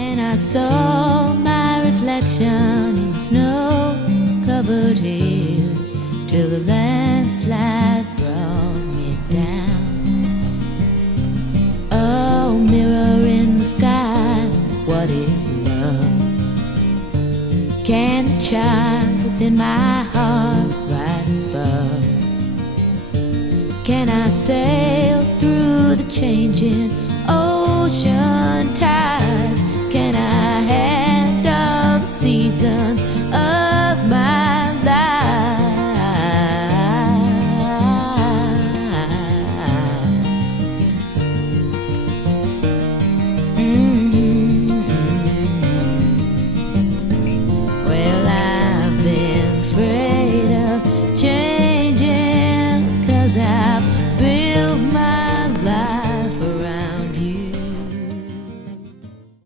and I saw my reflection in snow-covered hills till the landslide brought me down. Oh, mirror in the sky, what is love? Can the child within my heart rise above? Can I sail through the changing ocean tide